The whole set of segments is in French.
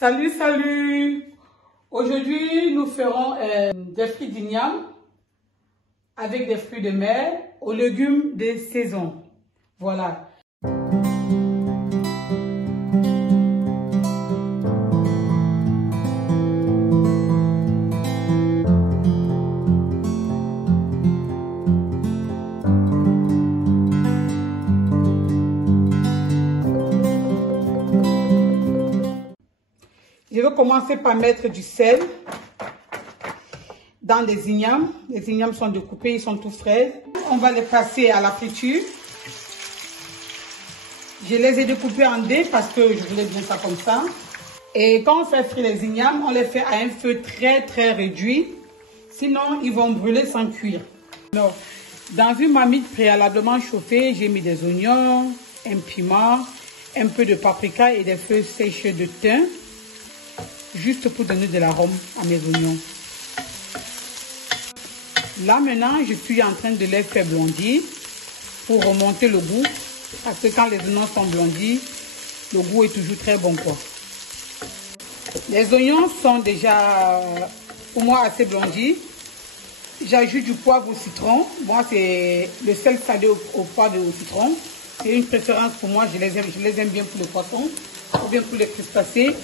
Salut, salut! Aujourd'hui, nous ferons des fruits d'igname avec des fruits de mer aux légumes de saison. Voilà. Je vais commencer par mettre du sel dans les ignames. Les ignames sont découpés, ils sont tout frais. On va les passer à la friture. Je les ai découpés en dés parce que je voulais bien ça comme ça. Et quand on fait frire les ignames, on les fait à un feu très réduit. Sinon, ils vont brûler sans cuire. Alors, dans une marmite préalablement chauffée, j'ai mis des oignons, un piment, un peu de paprika et des feuilles sèches de thym. Juste pour donner de l'arôme à mes oignons. Là maintenant, je suis en train de les faire blondir pour remonter le goût. Parce que quand les oignons sont blondis, le goût est toujours très bon quoi. Les oignons sont déjà pour moi assez blondis. J'ajoute du poivre au citron. Moi c'est le sel salé au poivre et au citron. C'est une préférence pour moi, je les aime bien pour le poisson ou bien pour les crustacés.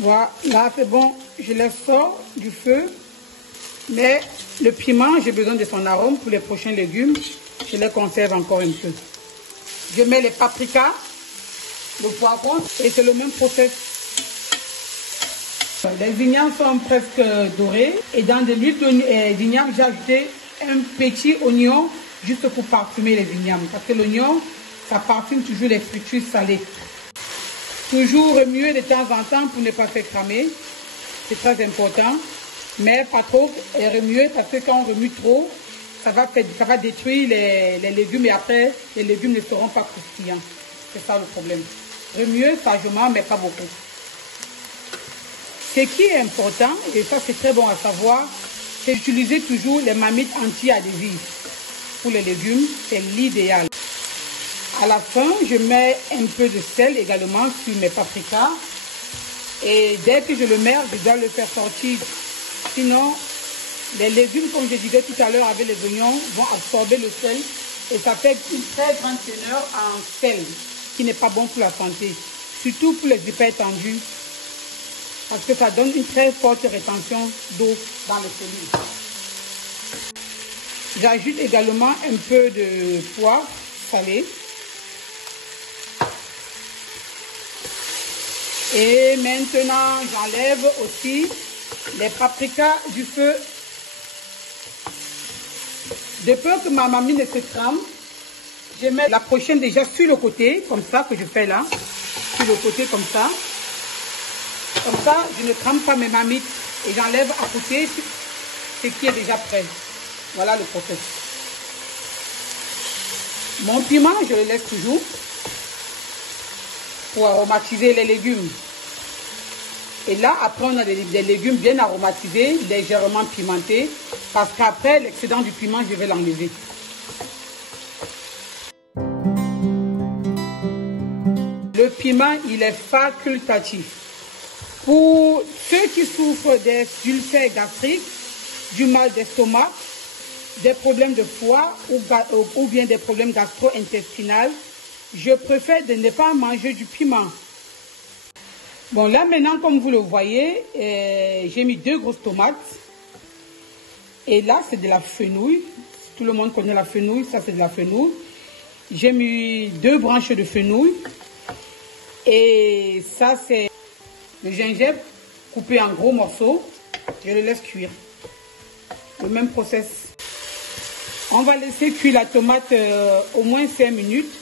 Voilà, là c'est bon, je les sors du feu. Mais le piment, j'ai besoin de son arôme pour les prochains légumes. Je les conserve encore un peu. Je mets les paprikas, le poivron et c'est le même process. Les ignames sont presque dorés. Et dans de l'huile d'igname, j'ai ajouté un petit oignon juste pour parfumer les ignames. Parce que l'oignon, ça parfume toujours les fritures salées. Toujours remuer de temps en temps pour ne pas faire cramer. C'est très important. Mais pas trop remuer parce que quand on remue trop, ça va détruire les légumes et après, les légumes ne seront pas croustillants. C'est ça le problème. Remuer sagement, mais pas beaucoup. Ce qui est important, et ça c'est très bon à savoir, c'est d'utiliser toujours les marmites anti-adhésives. Pour les légumes, c'est l'idéal. À la fin, je mets un peu de sel également sur mes paprikas. Et dès que je le mets, je dois le faire sortir. Sinon, les légumes, comme je disais tout à l'heure avec les oignons, vont absorber le sel. Et ça fait une très grande teneur en sel, qui n'est pas bon pour la santé. Surtout pour les hypertendus. Parce que ça donne une très forte rétention d'eau dans les cellules. J'ajoute également un peu de poivre salé. Et maintenant, j'enlève aussi les paprikas du feu. De peur que ma mamie ne se crame, je mets la prochaine déjà sur le côté, comme ça que je fais là. Sur le côté comme ça. Comme ça, je ne crame pas mes mamites. Et j'enlève à côté ce qui est déjà prêt. Voilà le process. Mon piment, je le laisse toujours pour aromatiser les légumes. Et là, après, on a des légumes bien aromatisés, légèrement pimentés, parce qu'après, l'excédent du piment, je vais l'enlever. Le piment, il est facultatif. Pour ceux qui souffrent des ulcères gastriques, du mal d'estomac, des problèmes de foie ou bien des problèmes gastro-intestinaux, je préfère de ne pas manger du piment. Bon, là maintenant, comme vous le voyez, j'ai mis 2 grosses tomates. Et là, c'est de la fenouil. Tout le monde connaît la fenouil, ça c'est de la fenouil. J'ai mis 2 branches de fenouil. Et ça, c'est le gingembre coupé en gros morceaux. Je le laisse cuire. Le même process. On va laisser cuire la tomate au moins 5 minutes.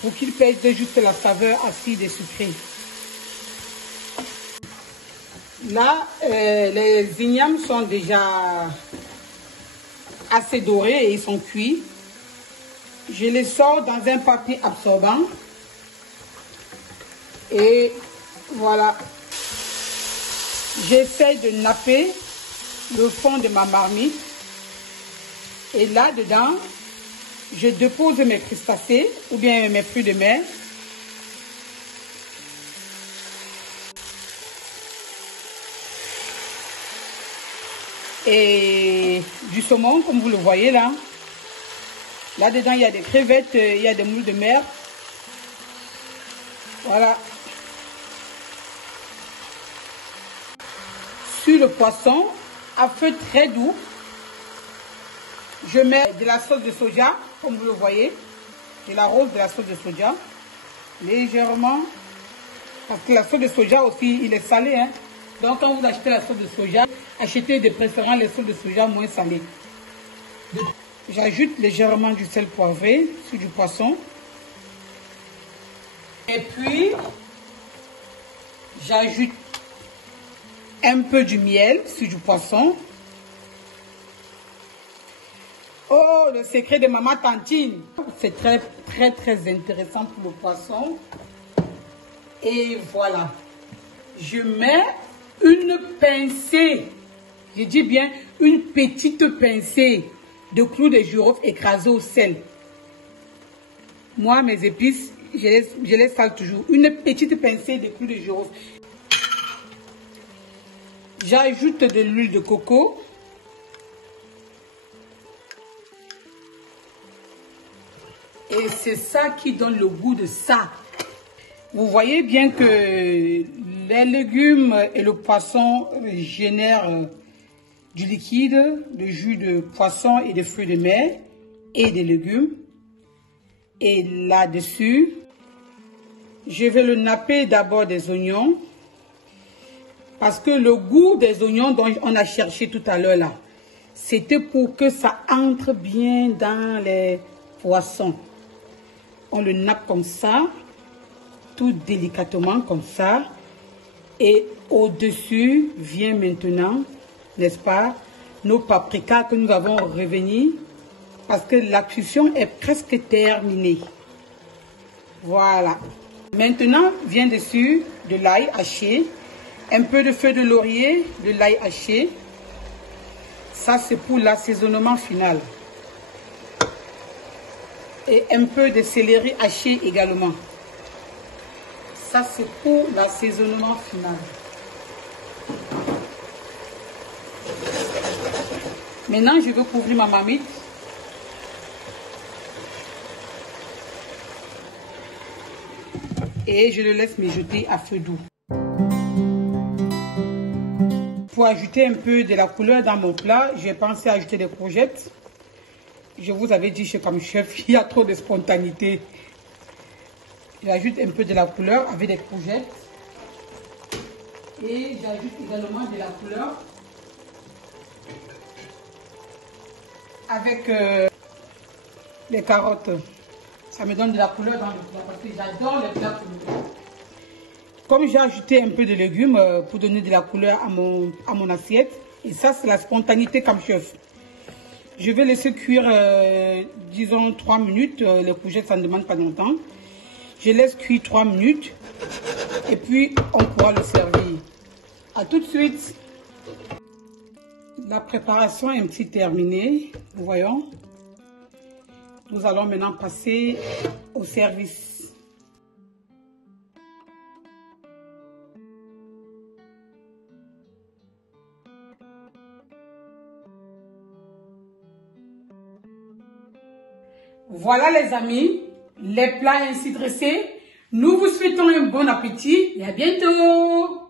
Pour qu'il perde juste la saveur acide et sucrée. Là, les ignames sont déjà assez dorés et ils sont cuits. Je les sors dans un papier absorbant. Et voilà. J'essaie de napper le fond de ma marmite. Et là-dedans, je dépose mes crustacés ou bien mes fruits de mer. et du saumon, comme vous le voyez là. Là-dedans, il y a des crevettes, il y a des moules de mer. Voilà. Sur le poisson, à feu très doux, je mets de la sauce de soja, comme vous le voyez. Je l'arrose de la sauce de soja, légèrement. Parce que la sauce de soja aussi, il est salé. Hein? Donc quand vous achetez la sauce de soja, achetez de préférence les sauces de soja moins salées. J'ajoute légèrement du sel poivré sur du poisson. Et puis, j'ajoute un peu du miel sur du poisson. Oh, le secret de maman Tantine. C'est très intéressant pour le poisson. Et voilà. Je mets une pincée, je dis bien une petite pincée de clous de girofle écrasés au sel. Moi, mes épices, je les sale toujours. Une petite pincée de clous de girofle. J'ajoute de l'huile de coco. Et c'est ça qui donne le goût de ça. Vous voyez bien que les légumes et le poisson génèrent du liquide, du jus de poisson et des fruits de mer et des légumes. Et là-dessus, je vais le napper d'abord des oignons. Parce que le goût des oignons dont on a cherché tout à l'heure là, c'était pour que ça entre bien dans les poissons. On le nappe comme ça, tout délicatement comme ça. Et au-dessus vient maintenant, n'est-ce pas, nos paprikas que nous avons revenus. Parce que la cuisson est presque terminée. Voilà. Maintenant vient dessus de l'ail haché. Un peu de feuilles de laurier, de l'ail haché. Ça, c'est pour l'assaisonnement final. Et un peu de céleri haché également. Ça, c'est pour l'assaisonnement final. Maintenant, je vais couvrir ma marmite. Et je le laisse mijoter à feu doux. Pour ajouter un peu de la couleur dans mon plat, j'ai pensé ajouter des courgettes. Je vous avais dit chez Comme Chef, il y a trop de spontanéité. J'ajoute un peu de la couleur avec des courgettes. Et j'ajoute également de la couleur avec les carottes. Ça me donne de la couleur dans le plat parce que j'adore les plats couleurs. Comme j'ai ajouté un peu de légumes pour donner de la couleur à mon assiette. Et ça, c'est la spontanéité Comme Chef. Je vais laisser cuire, disons, 3 minutes. Les courgettes, ça ne demande pas longtemps. Je laisse cuire 3 minutes. Et puis, on pourra le servir. A tout de suite. La préparation est un petit terminée. Vous voyez. Nous allons maintenant passer au service. Voilà les amis, les plats ainsi dressés. Nous vous souhaitons un bon appétit et à bientôt.